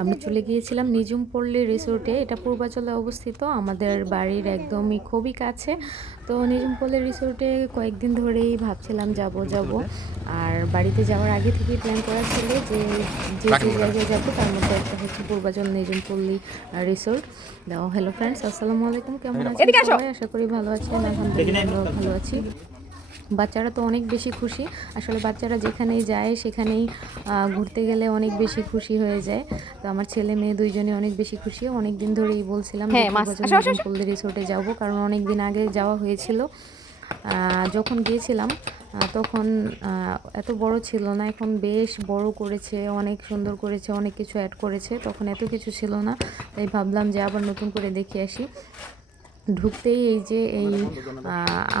আমি চলে গিয়েছিলাম নিঝুম পল্লী রিসোর্টে। এটা পূর্বাচলে অবস্থিত, আমাদের বাড়ির একদমই খুবই কাছে। তো নিঝুম পল্লী রিসোর্টে কয়েকদিন ধরেই ভাবছিলাম যাব যাব, আর বাড়িতে যাওয়ার আগে থেকেই প্ল্যান করা ছিল যে যে যে জায়গায় যাবো তার মধ্যে একটা হচ্ছে পূর্বাচল নিঝুম পল্লী রিসোর্ট। হ্যালো ফ্রেন্ডস, আসসালামু আলাইকুম। কেমন আছেন সবাই? আশা করি ভালো আছেন। আলহামদুলিল্লাহ আমরাও ভালো আছি। বাচ্চারা তো অনেক বেশি খুশি। আসলে বাচ্চারা যেখানেই যায় সেখানেই ঘুরতে গেলে অনেক বেশি খুশি হয়ে যায়। তো আমার ছেলে মেয়ে দুইজনে অনেক বেশি খুশি। অনেক দিন ধরেই বলছিলাম যে পূর্বাচল পল্লী রিসোর্টে যাব, কারণ অনেক দিন আগে যাওয়া হয়েছিল। যখন গিয়েছিলাম তখন এত বড় ছিল না, এখন বেশ বড় করেছে, অনেক সুন্দর করেছে, অনেক কিছু অ্যাড করেছে। তখন এত কিছু ছিল না, তাই ভাবলাম যে আবার নতুন করে দেখে আসি। ঢুকতেই এই যে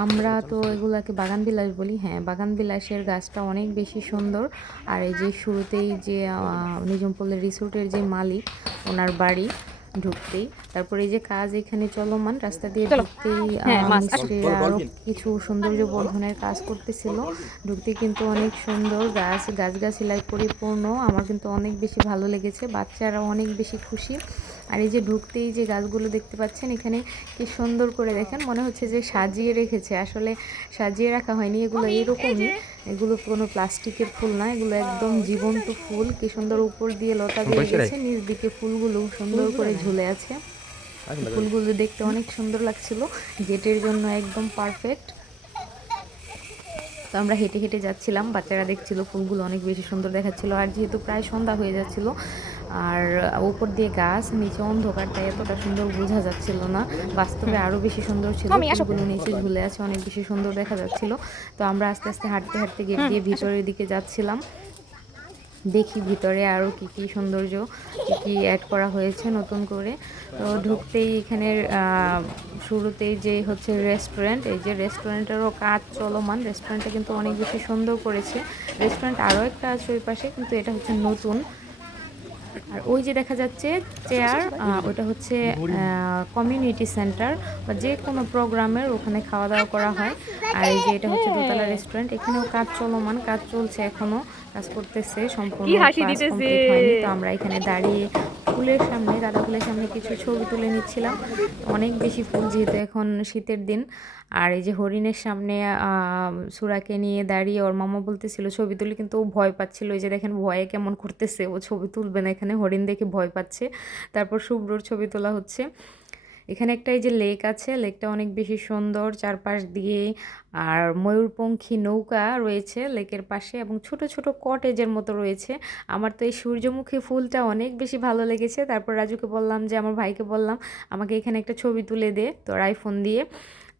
আমরা তো এগুলাকে বাগানবিলাস বলি, হ্যাঁ বাগানবিলাসের গাছটা অনেক বেশি সুন্দর। আর এই যে শুরুতেই যে নিঝুম পল্লী রিসোর্টের যে মালিক, ওনার বাড়ি ঢুকতেই। তারপরে এই যে কাজ এখানে চলমান, রাস্তা দিয়ে ঢুকতেই মিস্ত্রিরা আরও কিছু সৌন্দর্য বর্ধনের কাজ করতেছিল। ঢুকতে কিন্তু অনেক সুন্দর গাছগাছালিয় পরিপূর্ণ। আমার কিন্তু অনেক বেশি ভালো লেগেছে, বাচ্চারা অনেক বেশি খুশি। আর এই যে ঢুকতেই যে গাছগুলো দেখতে পাচ্ছেন এখানে, কি সুন্দর করে দেখেন, মনে হচ্ছে যে সাজিয়ে রেখেছে। আসলে সাজিয়ে রাখা হয়নি, এগুলো এরকমই। এগুলো কোনো প্লাস্টিকের ফুল না, এগুলো একদম জীবন্ত ফুল। কি সুন্দর উপর দিয়ে লতা দিয়ে গেছে, নিচ দিকে ফুলগুলো সুন্দর করে ঝুলে আছে। ফুলগুলো দেখতে অনেক সুন্দর লাগছিল, গেটের জন্য একদম পারফেক্ট। তো আমরা হেঁটে হেঁটে যাচ্ছিলাম, বাচ্চারা দেখছিল ফুলগুলো অনেক বেশি সুন্দর দেখাচ্ছিল। আর যেহেতু প্রায় সন্ধ্যা হয়ে যাচ্ছিল, আর উপর দিয়ে গাছ, নিচে অন্ধকার, তাই এতটা সুন্দর বোঝা যাচ্ছিল না। বাস্তবে আরও বেশি সুন্দর ছিল, ফুলগুলো নিচে ঝুলে আছে, অনেক বেশি সুন্দর দেখা যাচ্ছিল। তো আমরা আস্তে আস্তে হাঁটতে হাঁটতে গেট দিয়ে ভিতরের দিকে যাচ্ছিলাম। দেখি ভিতরে আরও কী কী সৌন্দর্য, কী কী অ্যাড করা হয়েছে নতুন করে। তো ঢুকতেই এখানের শুরুতেই যে হচ্ছে রেস্টুরেন্ট, এই যে রেস্টুরেন্টেরও কাজ চলমান। রেস্টুরেন্টটা কিন্তু অনেক বেশি সুন্দর করেছে। রেস্টুরেন্ট আরও একটা আছে ওই পাশে, কিন্তু এটা হচ্ছে নতুন। আর ওই যে দেখা যাচ্ছে চেয়ার, ওটা হচ্ছে কমিউনিটি সেন্টার বা যে কোনো প্রোগ্রামের ওখানে খাওয়া দাওয়া করা হয়। আর এই যে এটা হচ্ছে দোতলা রেস্টুরেন্ট, এখানেও কাজ চলমান, কাজ চলছে, এখনও কাজ করতেছে, সম্পূর্ণ কাজ কমপ্লিট হয়নি। তো আমরা এখানে দাঁড়িয়ে ফুলের সামনে, গাঁদা ফুলের সামনে কিছু ছবি তুলে নিচ্ছিলাম। অনেক বেশি ফুল, যেহেতু এখন শীতের দিন। আর এই যে হরিণের সামনে সুরাকে নিয়ে দাঁড়িয়ে ওর মামা বলতেছিল ছবি তুলি, কিন্তু ও ভয় পাচ্ছিল। এই যে দেখেন ভয়ে কেমন করতেছে, ও ছবি তুলবে না, এখানে হরিণ দেখে ভয় পাচ্ছে। তারপর শুভ্রর ছবি তোলা হচ্ছে। এখানে একটা এই যে লেক আছে, লেকটা অনেক বেশি সুন্দর চারপাশ দিয়ে। আর ময়ূরপঙ্খী নৌকা রয়েছে লেকের পাশে, এবং ছোট ছোট কটেজের মতো রয়েছে। আমার তো এই সূর্যমুখী ফুলটা অনেক বেশি ভালো লেগেছে। তারপর রাজুকে বললাম, যে আমার ভাইকে বললাম আমাকে এখানে একটা ছবি তুলে দে তোর আইফোন দিয়ে।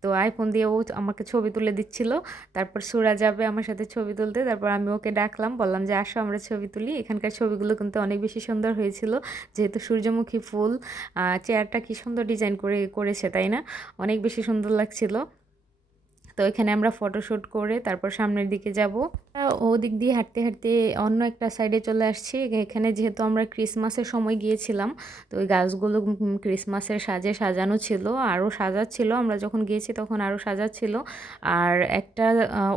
তো আইফোন দিয়ে ও আমাকে ছবি তুলে দিচ্ছিল। তারপর সুরা যাবে আমার সাথে ছবি তুলতে, তারপর আমি ওকে ডাকলাম, বললাম যে আসো আমরা ছবি তুলি। এখানকার ছবিগুলো কিন্তু অনেক বেশি সুন্দর হয়েছিল, যেহেতু সূর্যমুখী ফুল। চেয়ারটা কি সুন্দর ডিজাইন করেছে, তাই না? অনেক বেশি সুন্দর লাগছিল। তো এখানে আমরা ফটোশ্যুট করে তারপর সামনের দিকে যাব। ওদিক দিয়ে হাঁটতে হাঁটতে অন্য একটা সাইডে চলে আসছি। এখানে যেহেতু আমরা ক্রিসমাসের সময় গিয়েছিলাম, তো ওই গাছগুলো ক্রিসমাসের সাজে সাজানো ছিল, আরও সাজাচ্ছিল। আমরা যখন গিয়েছি তখন আরও সাজাচ্ছিল। আর একটা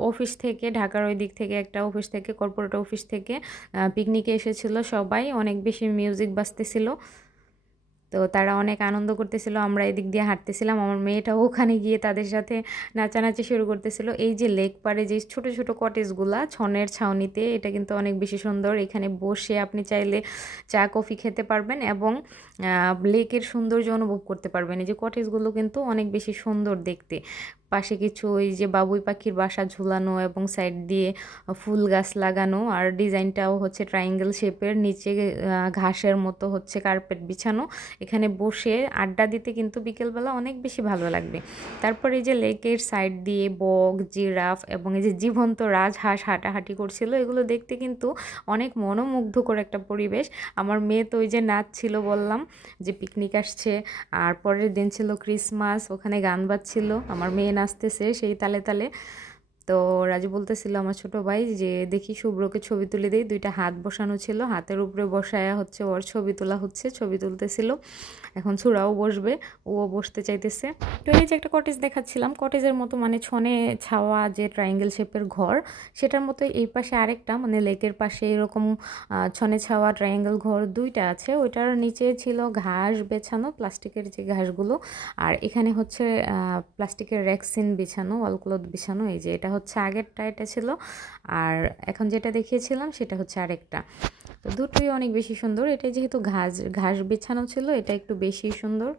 অফিস থেকে, ঢাকার ওই দিক থেকে একটা অফিস থেকে, কর্পোরেট অফিস থেকে পিকনিকে এসেছিল সবাই। অনেক বেশি মিউজিক বাজতেছিল, তো তারা অনেক আনন্দ করতেছিল। আমরা এদিক দিয়ে হাঁটতেছিলাম, আমার মেয়েটাও ওখানে গিয়ে তাদের সাথে নাচানাচি শুরু করতেছিল। এই যে লেক পাড়ে যে ছোট ছোট কটেজগুলা ছনের ছাউনিতে, এটা কিন্তু অনেক বেশি সুন্দর। এখানে বসে আপনি চাইলে চা কফি খেতে পারবেন এবং লেকের সৌন্দর্য অনুভব করতে পারবেন। এই যে কটেজগুলো কিন্তু অনেক বেশি সুন্দর দেখতে। পাশে কিছু ওই যে বাবুই পাখির বাসা ঝুলানো, এবং সাইড দিয়ে ফুল গাছ লাগানো। আর ডিজাইনটাও হচ্ছে ট্রায়াঙ্গেল শেপের, নিচে ঘাসের মতো হচ্ছে কার্পেট বিছানো। এখানে বসে আড্ডা দিতে কিন্তু বিকেলবেলা অনেক বেশি ভালো লাগবে। তারপরে এই যে লেকের সাইড দিয়ে বক, জিরাফ এবং এই যে জীবন্ত রাজহাঁস হাঁটাহাঁটি করছিল, এগুলো দেখতে কিন্তু অনেক মনোমুগ্ধকর একটা পরিবেশ। আমার মেয়ে তো ওই যে নাচছিল, বললাম যে পিকনিক আসছে। আর পরের দিন ছিল ক্রিসমাস, ওখানে গান বাজছিল, আমার মেয়ে নাচতেছে সেই তালে তালে। তো রাজু বলতেছিল আমার ছোট ভাই যে দেখি শুভ্রকে ছবি তুলে দেই, দুইটা হাত বসানো ছিল, হাতের উপরে বসায়া হচ্ছে ওর ছবি তোলা হচ্ছে, ছবি তুলতেছিল। এখন সুরাও বসবে, ও বসতে চাইতেছে। তো এই যে একটা কটেজ দেখাচ্ছিলাম, কটেজের মতো মানে ছনে ছাওয়া যে ট্রায়াঙ্গেল শেপের ঘর, সেটার মতো এই পাশে আরেকটা মানে লেকের পাশে এরকম ছনে ছাওয়া ট্রায়াঙ্গেল ঘর দুইটা আছে। ওইটার নিচে ছিল ঘাস বেছানো, প্লাস্টিকের যে ঘাসগুলো, আর এখানে হচ্ছে প্লাস্টিকের র্যাকসিন বিছানো, ওয়ালক্লথ বিছানো। এই যে এটা হচ্ছে আগেরটা, এটা ছিল, আর এখন যেটা দেখিয়েছিলাম সেটা হচ্ছে আরেকটা। তো দুটোই অনেক বেশি সুন্দর। এটা যেহেতু ঘাস ঘাস বিছানো ছিল, এটা একটু বেশি সুন্দর।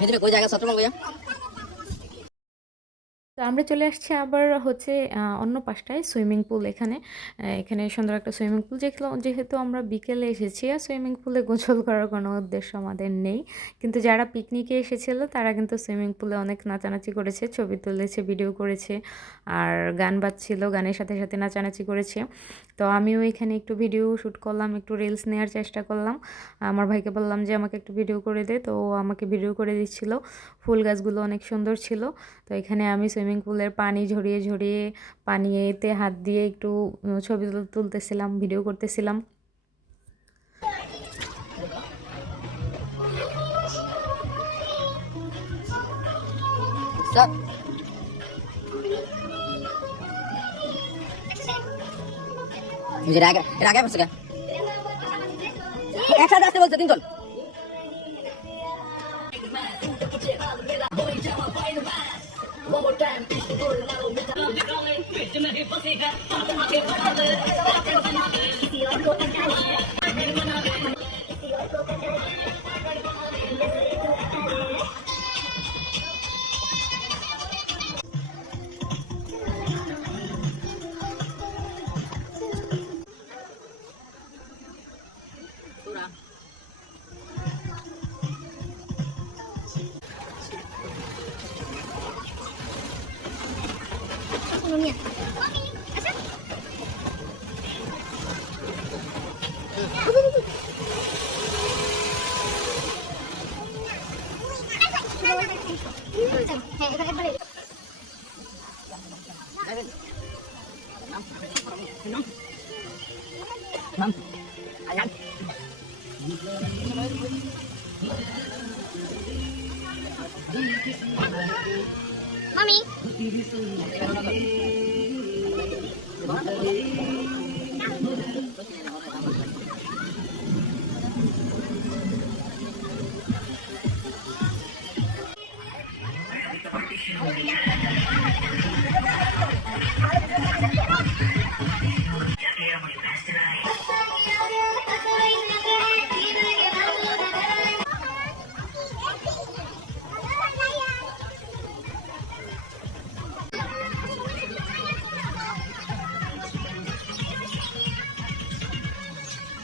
ভিতরে কোন জায়গা সত্রমঙ্গ যা। তো আমরা চলে আসছি আবার হচ্ছে অন্য পাশটায় সুইমিং পুল। এখানে এখানে সুন্দর একটা সুইমিং পুল, যেহেতু আমরা বিকেলে এসেছি আর সুইমিং পুলে গোসল করার কোনো উদ্দেশ্য আমাদের নেই, কিন্তু যারা পিকনিকে এসেছিল তারা কিন্তু সুইমিং পুলে অনেক নাচানাচি করেছে, ছবি তুলেছে, ভিডিও করেছে, আর গান বাজছিল, গানের সাথে সাথে নাচানাচি করেছে। তো আমিও এখানে একটু ভিডিও শ্যুট করলাম, একটু রিলস নেওয়ার চেষ্টা করলাম। আমার ভাইকে বললাম যে আমাকে একটু ভিডিও করে দে, তো ও আমাকে ভিডিও করে দিচ্ছিল। ফুল গাছগুলো অনেক সুন্দর ছিল। তো এখানে আমি সুইমিং পুলের পানি ঝরিয়ে ঝরিয়ে পানিতে হাত দিয়ে একটু ছবি তুলতেছিলাম, ভিডিও করতেছিলাম। রাগে বসে একসাথে আসতে বলছে তিনজন। Mommy.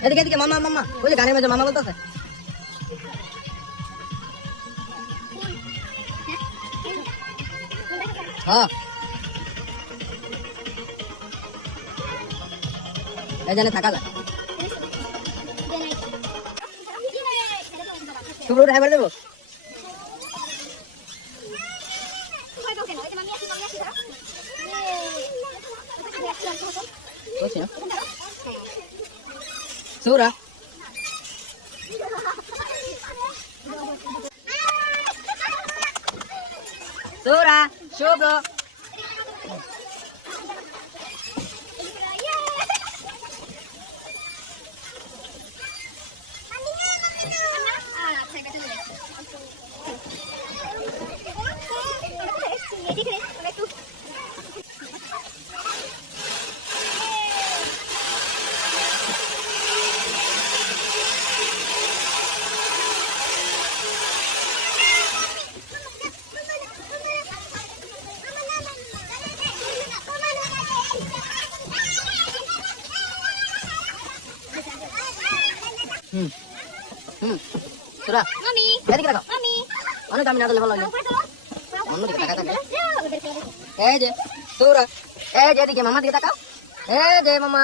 এদিকে এদিকে মামা মামা, ওই যে গানের মধ্যে মামা বলতেছে। হ্যাঁ এই জানে থাকা যায়। শুভ্র ড্রাইভার দেবো। Sura. Sura, Shubro. সুরা Mami. এদিকে তাকাও Mami. অনেক আমি না দিলে ভালো লাগে অন্যদিকে তাকা তাকা Mami. এই যে সুরা এই যে এদিকে মামা দিকে তাকাও এই যে মামা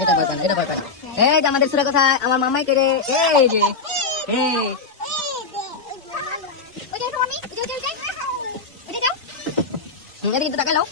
এটা ভয় পায় না এটা ভয় পায় না এই যে আমাদের সুরা কোথায় আমার মামাই কেড়ে এই যে এই এদিকে একটু তাকাই নাও